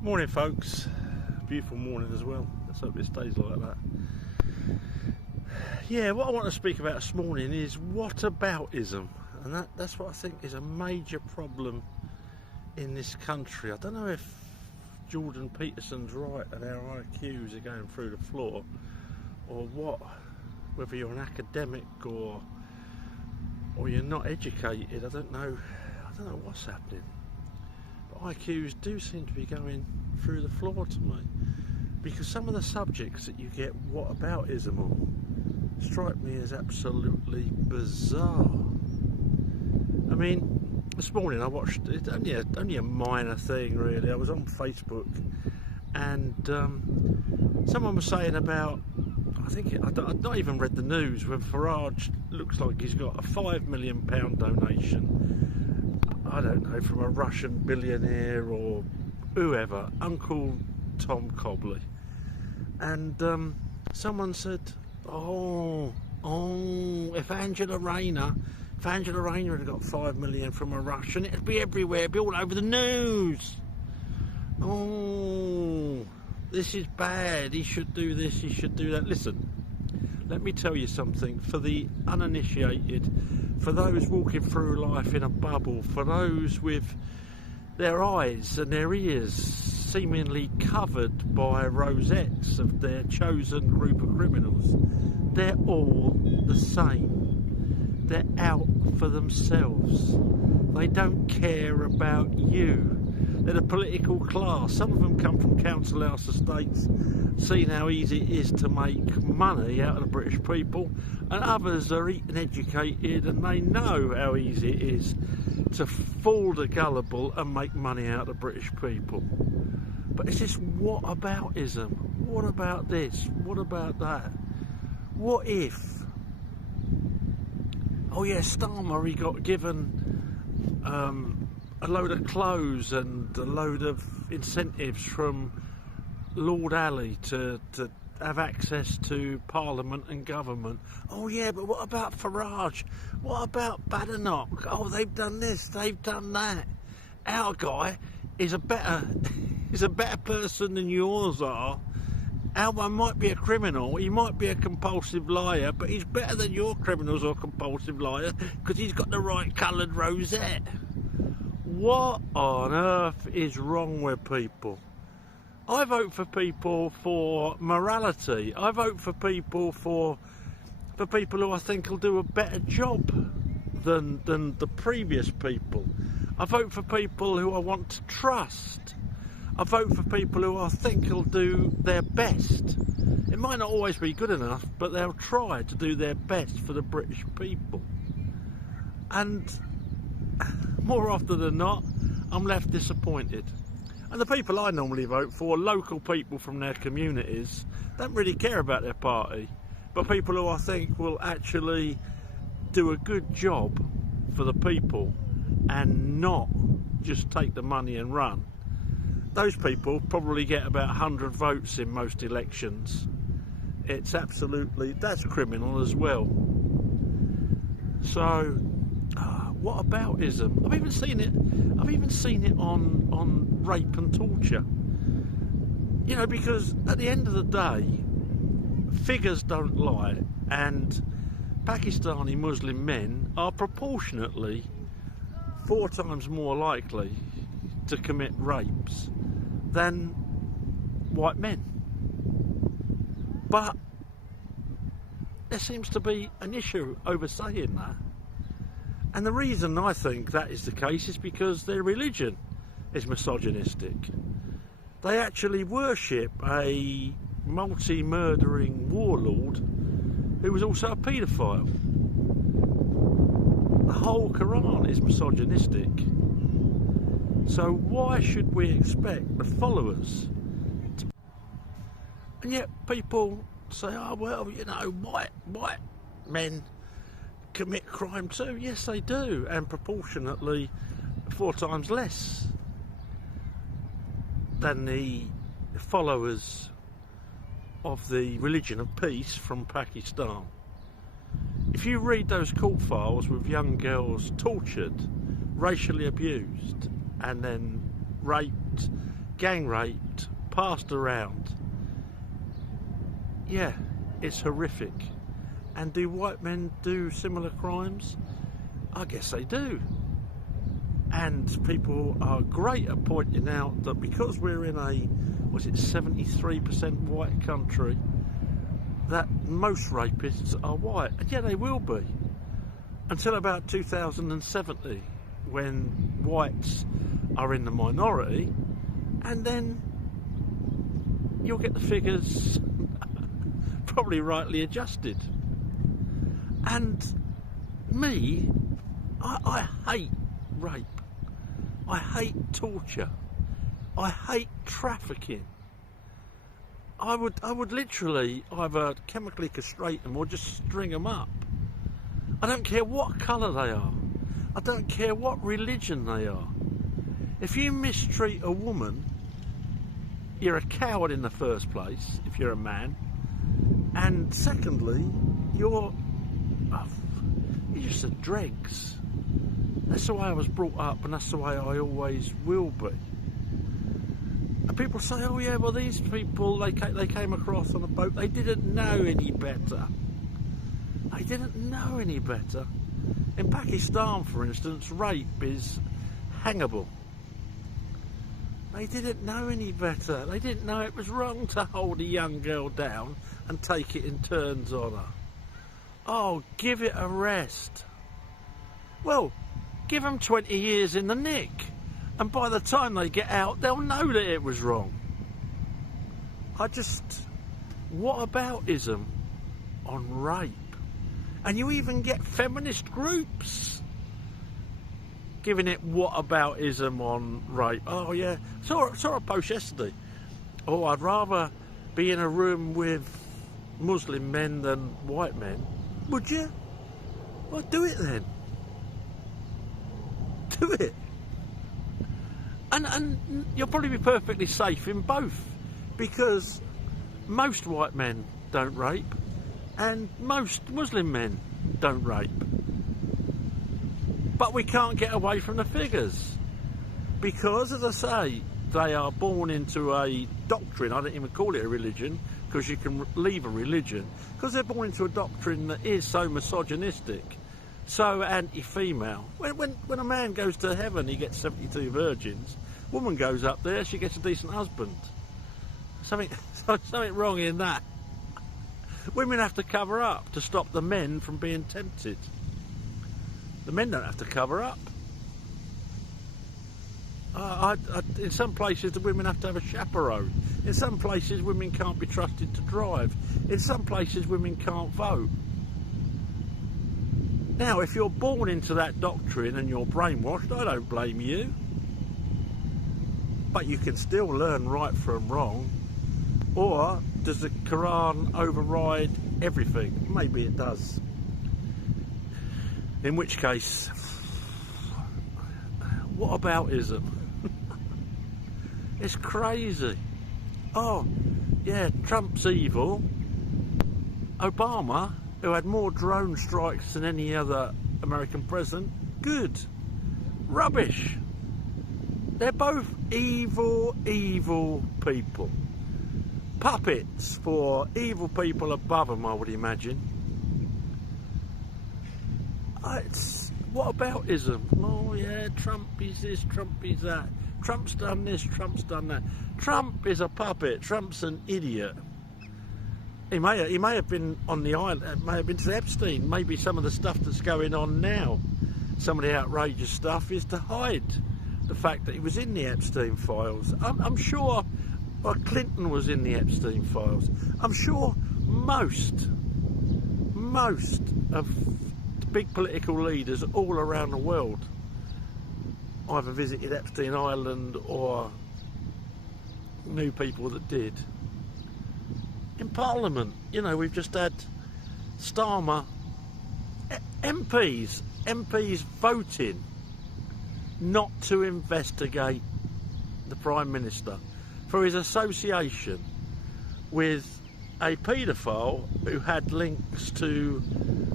Morning folks, beautiful morning as well. Let's hope it stays like that. Yeah, what I want to speak about this morning is whataboutism, and that's what I think is a major problem in this country. I don't know if Jordan Peterson's right and our IQs are going through the floor or what, whether you're an academic or you're not educated. I don't know what's happening. IQs do seem to be going through the floor to me, because some of the subjects that you get whataboutism on strike me as absolutely bizarre. I mean, this morning I watched it, only a minor thing really. I was on Facebook and someone was saying about, I'd not even read the news, when Farage looks like he's got a £5 million donation, I don't know, from a Russian billionaire or whoever, Uncle Tom Cobley. And someone said, if Angela Rayner had got 5 million from a Russian, it'd be everywhere, it'd be all over the news. Oh, this is bad, he should do this, he should do that. Listen, let me tell you something, for the uninitiated, for those walking through life in a bubble, for those with their eyes and their ears seemingly covered by rosettes of their chosen group of criminals, they're all the same. They're out for themselves. They don't care about you. They're the political class. Some of them come from council house estates, seeing how easy it is to make money out of the British people, and others are eating educated and they know how easy it is to fool the gullible and make money out of the British people. But it's this whataboutism. What about this? What about that? What if? Oh yeah, Starmer, he got given a load of clothes and a load of incentives from Lord Ali to have access to Parliament and government. Oh yeah, but what about Farage? What about Badenoch? Oh, they've done this, they've done that. Our guy is a better person than yours are. Our one might be a criminal, he might be a compulsive liar, but he's better than your criminals or compulsive liars because he's got the right coloured rosette. What on earth is wrong with people? I vote for people for morality. I vote for people for people who I think will do a better job than the previous people. I vote for people who I want to trust. I vote for people who I think will do their best. It might not always be good enough, but they'll try to do their best for the British people. And more often than not, I'm left disappointed. And the people I normally vote for, local people from their communities, don't really care about their party, but people who I think will actually do a good job for the people and not just take the money and run. Those people probably get about 100 votes in most elections. It's absolutely, that's criminal as well. So, whataboutism? I've even seen it on rape and torture. You know, because at the end of the day, figures don't lie, and Pakistani Muslim men are proportionately 4 times more likely to commit rapes than white men. But there seems to be an issue over saying that. And the reason I think that is the case is because their religion is misogynistic. They actually worship a multi-murdering warlord who was also a paedophile. The whole Quran is misogynistic. So why should we expect the followers to... And yet people say, oh well, you know, white men commit crime too. Yes, they do, and proportionately 4 times less than the followers of the religion of peace from Pakistan. If you read those court files with young girls tortured, racially abused, and then raped gang raped, passed around. Yeah, it's horrific. And do white men do similar crimes? I guess they do. And people are great at pointing out that because we're in a, 73% white country, that most rapists are white. And yeah, they will be. Until about 2070, when whites are in the minority, and then you'll get the figures probably rightly adjusted. And me, I hate rape. I hate torture. I hate trafficking. I would literally either chemically castrate them or just string them up. I don't care what colour they are. I don't care what religion they are. If you mistreat a woman, you're a coward in the first place, if you're a man. And secondly, you're just a dregs. That's the way I was brought up, and that's the way I always will be. And people say, oh yeah, well these people, they came across on a boat, they didn't know any better. They didn't know any better. In Pakistan, for instance, rape is hangable. They didn't know any better. They didn't know it was wrong to hold a young girl down and take it in turns on her. Oh, give it a rest. Well, give them 20 years in the nick, and by the time they get out, they'll know that it was wrong. Whataboutism on rape. And you even get feminist groups giving it whataboutism on rape. Oh yeah, saw a post yesterday. Oh, I'd rather be in a room with Muslim men than white men. Would you? Well, do it then. Do it. And you'll probably be perfectly safe in both, because most white men don't rape and most Muslim men don't rape. But we can't get away from the figures, because, as I say, they are born into a doctrine. I don't even call it a religion, because you can leave a religion, because they're born into a doctrine that is so misogynistic, so anti-female. When a man goes to heaven, he gets 72 virgins. Woman goes up there, she gets a decent husband. Something wrong in that. Women have to cover up to stop the men from being tempted. The men don't have to cover up. In some places, the women have to have a chaperone. In some places, women can't be trusted to drive. In some places, women can't vote. Now, if you're born into that doctrine and you're brainwashed, I don't blame you. But you can still learn right from wrong. Or does the Quran override everything? Maybe it does. In which case, whataboutism? It's crazy. Oh, yeah, Trump's evil. Obama, who had more drone strikes than any other American president, good. Rubbish. They're both evil, evil people. Puppets for evil people above them, I would imagine. It's whataboutism. Oh yeah, Trump is this, Trump is that. Trump's done this, Trump's done that. Trump is a puppet. Trump's an idiot. He may have been on the island, may have been to Epstein. Maybe some of the stuff that's going on now, some of the outrageous stuff, is to hide the fact that he was in the Epstein files. I'm sure Clinton was in the Epstein files. I'm sure most of the big political leaders all around the world either visited Epstein Island or knew people that did. In Parliament, you know, we've just had Starmer, MPs voting not to investigate the Prime Minister for his association with a paedophile who had links to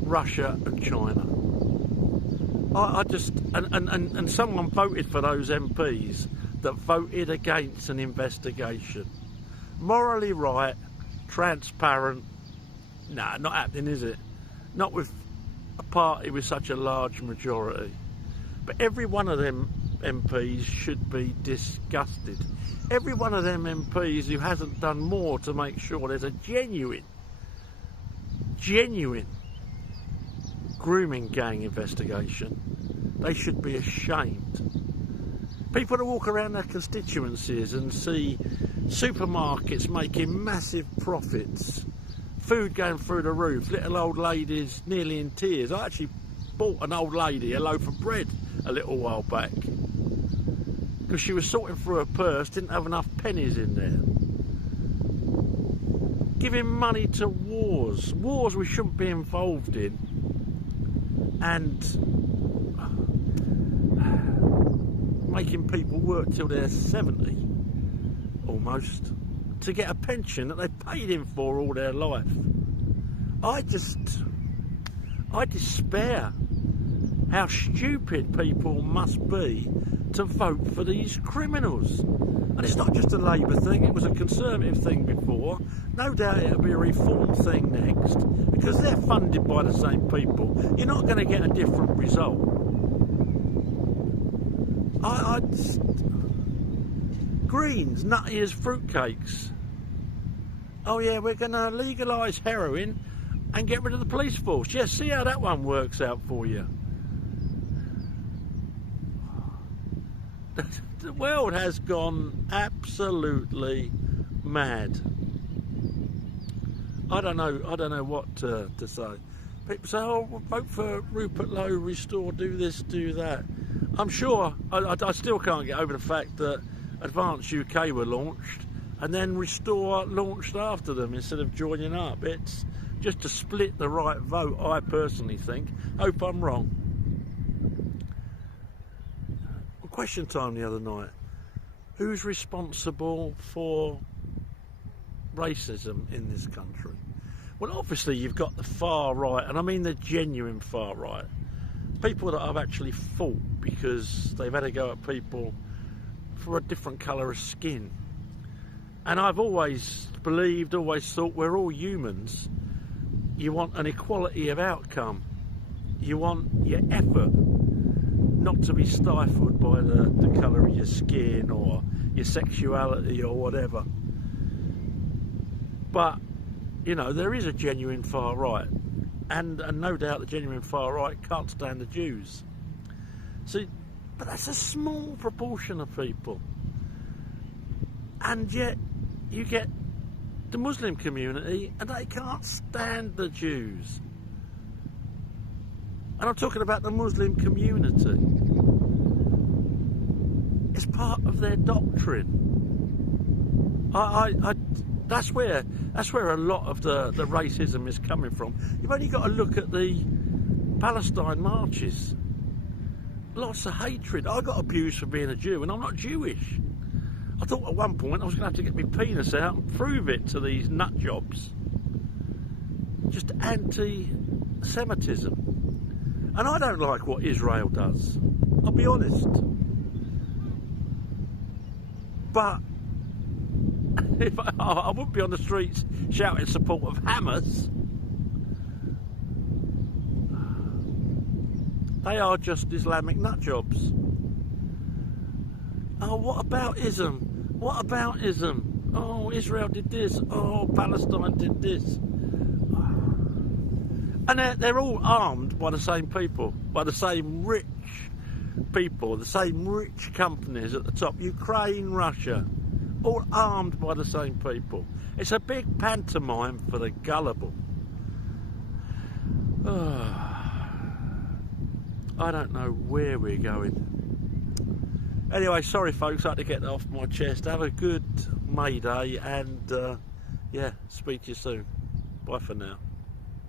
Russia and China. And someone voted for those MPs that voted against an investigation. Morally right, transparent. Nah, not happening, is it? Not with a party with such a large majority. But every one of them MPs should be disgusted. Every one of them MPs who hasn't done more to make sure there's a genuine grooming gang investigation, they should be ashamed. People that walk around their constituencies and see supermarkets making massive profits, food going through the roof, little old ladies nearly in tears. I actually bought an old lady a loaf of bread a little while back because she was sorting through her purse, didn't have enough pennies in there. Giving money to wars we shouldn't be involved in, and making people work till they're 70 almost to get a pension that they paid in for all their life. I despair how stupid people must be to vote for these criminals. And it's not just a Labour thing, it was a Conservative thing before. No doubt it'll be a Reform thing next, because they're funded by the same people. You're not going to get a different result. Greens, nutty as fruitcakes. Oh yeah, we're going to legalise heroin and get rid of the police force. Yeah, see how that one works out for you. The world has gone absolutely mad. I don't know what to say. People say, oh, vote for Rupert Lowe, restore, do this, do that. I'm sure, I still can't get over the fact that Advance UK were launched and then Restore launched after them instead of joining up. It's just to split the right vote, I personally think. Hope I'm wrong. Question time the other night. Who's responsible for racism in this country? Well, obviously you've got the far right, and I mean the genuine far right. People that have actually fought because they've had to go at people for a different colour of skin. And I've always believed, always thought we're all humans. You want an equality of outcome. You want your effort not to be stifled by the colour of your skin or your sexuality or whatever. But, you know, there is a genuine far right, and no doubt the genuine far right can't stand the Jews. See, but that's a small proportion of people. And yet you get the Muslim community and they can't stand the Jews. And I'm talking about the Muslim community. It's part of their doctrine. That's where a lot of the racism is coming from. You've only got to look at the Palestine marches. Lots of hatred. I got abused for being a Jew, and I'm not Jewish. I thought at one point I was going to have to get my penis out and prove it to these nut jobs. Just anti-Semitism. And I don't like what Israel does. I'll be honest. But if I wouldn't be on the streets shouting support of Hamas. They are just Islamic nutjobs. Oh, what about ism? What about ism? Oh, Israel did this. Oh, Palestine did this. And they're all armed by the same people, by the same rich people, the same rich companies at the top. Ukraine, Russia, all armed by the same people. It's a big pantomime for the gullible. I don't know where we're going. Anyway, sorry folks, I had to get that off my chest. Have a good May Day, and yeah, speak to you soon. Bye for now.